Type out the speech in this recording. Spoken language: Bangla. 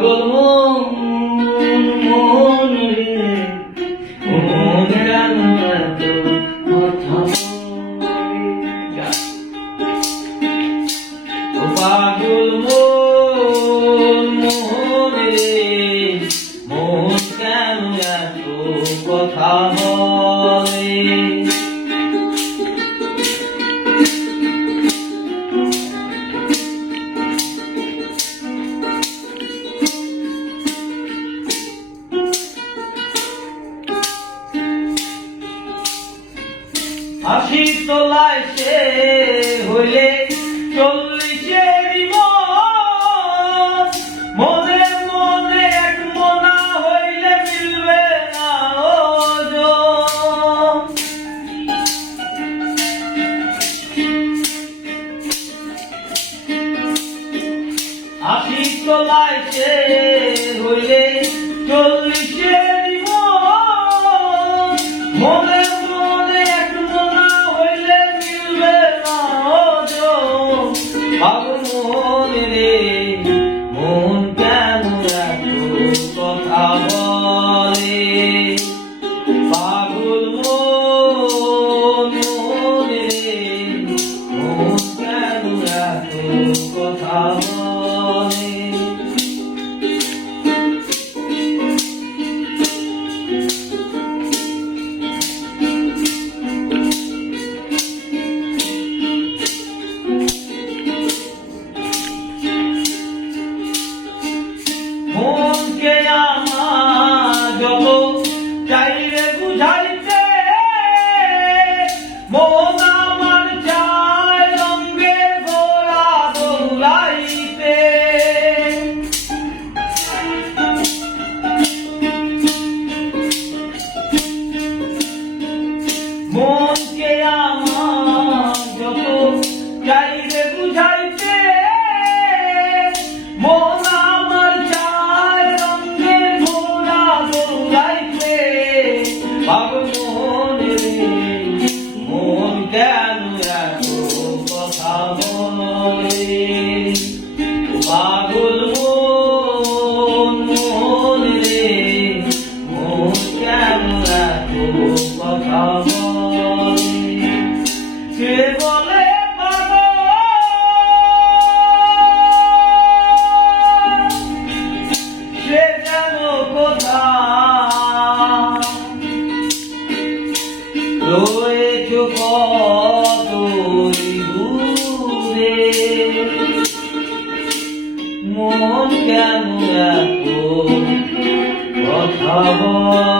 পাগল মন রে মন কেন এত কথা বলে? ও পাগল মন রে মন কেন এত কথা বলে? আশি তোলায় সে হইলে 40-এর মনে মনে এক মনা হইলে মিলবে না ওজন। আশি তোলায় সে হইলে 40-এর মনে পাগল মন রে মন কেন এত কথা বলে? পাগল মন রে মন কেন এত কথা বলে? মনকে আমার যত চাইলে বুঝাইতে মন আমার চায় রঙে গোলা দোলাইতে। মনকে আমার যত চাইলে বুঝাইতে মন পাগল মন রে মন কেন এত কথা বলে? পাগল মন রে মন কেন এত কথা বলে? সে বলে সে যেন কোথা রয়েছ কতই দূরে, মন কেন এত কথা বলে?